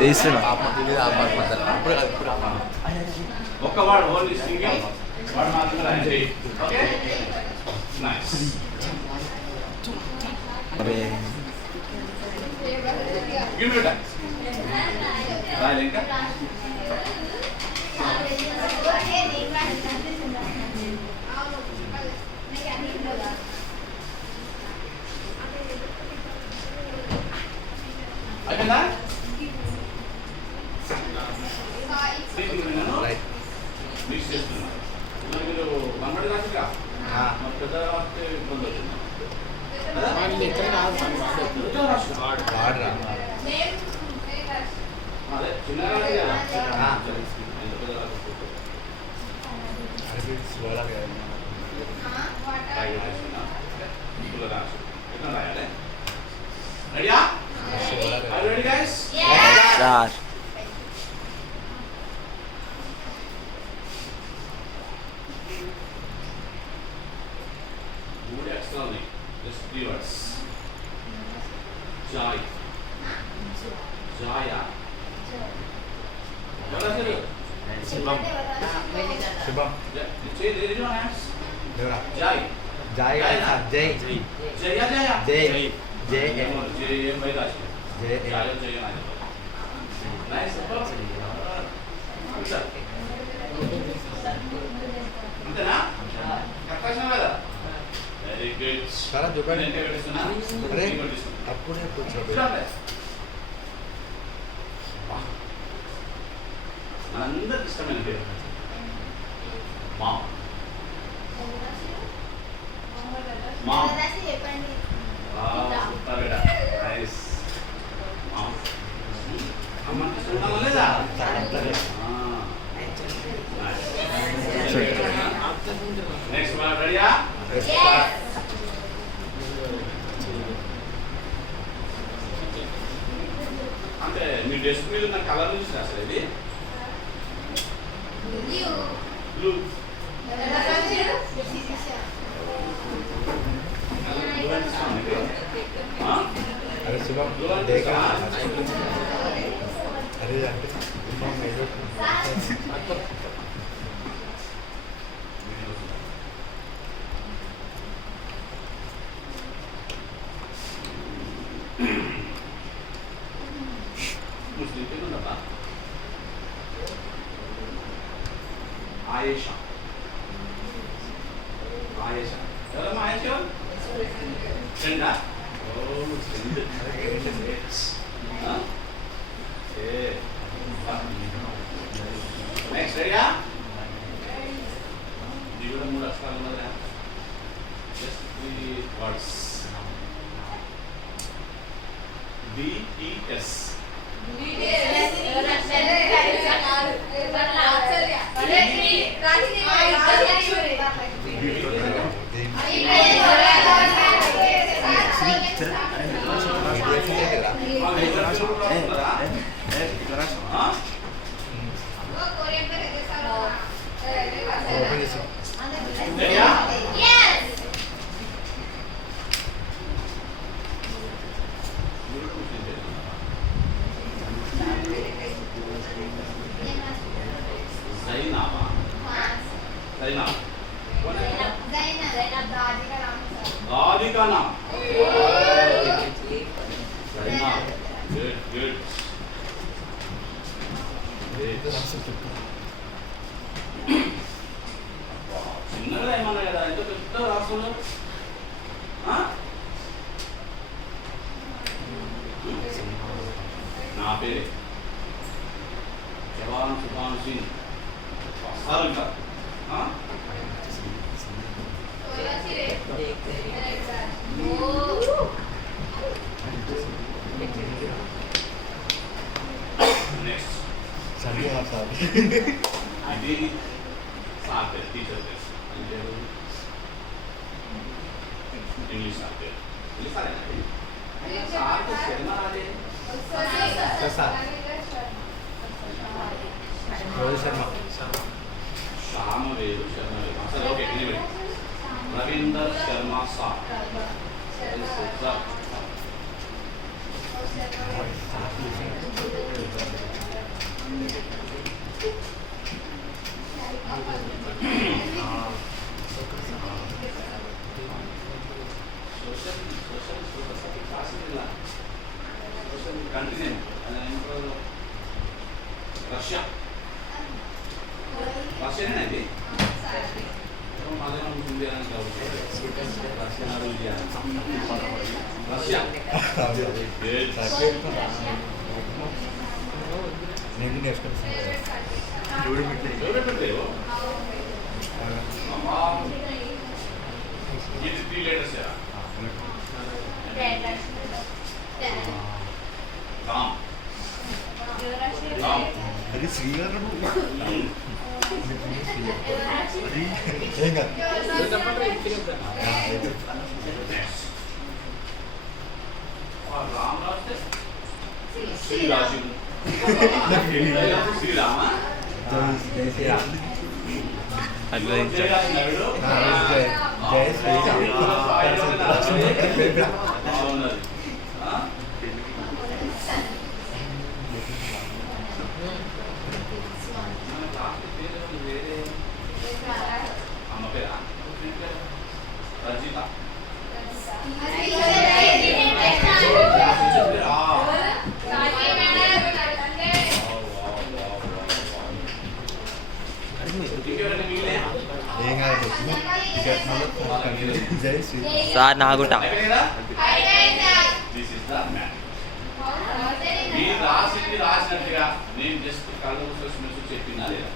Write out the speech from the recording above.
తీస్తున్నా ఒక్క వాడు ఓన్లీ సింగిల్ వాడు మాత్రమే రాయండి. Okay nice. Give me time రాయలే ఇంకా అయిపోయిందా? మిక్స్ చేస్తున్నా మీరు కన్నడ రాసిగా పెద్ద రాస్తే ఇబ్బంది అవుతుంది. అదే చిన్నగా రాయాలి. రెడీయా? Are you ready, guys? Sir Good externally. Just three words. Joy. Jaya. What is it? శుభం శుభం Say there is no hands. Jai. జై జై Jaya Jaya. జై జై Jaya Jaya. జై Jaya Jaya. Nice. అంతేనా? కరెక్టేనా కదా? Very good. చాలా చూడండి. నేను పెట్టిస్తున్నా. అరే నేను పెట్టిస్తున్నా. అప్పుడే కూర్చోబెట్టి చూడండి. మనందరికి ఇష్టమైన పేరు మామ్. మామ్. సూపర్ బేటా. నైస్. మామ్. అమ్మకి ఇష్టం లేదా? నెక్స్ట్ వన్ రెడీయా? అంటే మీ డెస్క్ మీద ఉన్న కలర్ నుంచి రాసారు ఇది బ్లూ. అరే శుభం అరే అంటే ముస్లిం పేరు ఉందా? ఆయేషా. ఆయేషా ఎవరమ్మా ఆయేషా? ఫ్రెండా? ఓ ఫ్రెండ్. నెక్స్ట్ రెడీయా? ఇది కూడా 3 అక్షరాలు ఉన్నదా? Just 3 words. DES. ఓపెన్ చేసి రెడీయా? Zainab. Zainab. What is it? दादी का नाम. Zainab. Good, good. చిన్నగా ఏమన్నా కదా ఎంత పెద్ద రాసుకున్నారు. నా పేరే జవాన్ సుభాన్ సింగ్. వస్తారు ఇంకా నెక్స్ట్ సండే సార్ ఇది సార్ పేరు టీచర్ పేరు ఇంగ్లీష్ సార్ పేరు English sir Sharma Raje sir Rohit Sharma శ్యామవేలు శర్మవేలు సరే okay anyway Ravinder Sharma sir country Russia. రష్యానే ఇది. రష్యా. నేను నేర్చుకుంటాను ఇది 3 letters. రామ్. రామ్. అది శ్రీగారు ఏం కాదు రామ్ రాస్తే శ్రీరాజు. శ్రీరామ. జై శ్రీరామ్. అట్లా జై శ్రీరామ్. బాగున్నది. అమ్మ పేరా రజిత. ఇంకెవరైనా మిగిలినాయా? ఏం కాదు జై శ్రీరామ్. సార్ నాగుంటా అయిపోయిందా? This is the man. మీరు రాసింది రాసినట్టుగా నేను జస్ట్ కళ్ళు మూసుకొని చెప్పినా లేదా?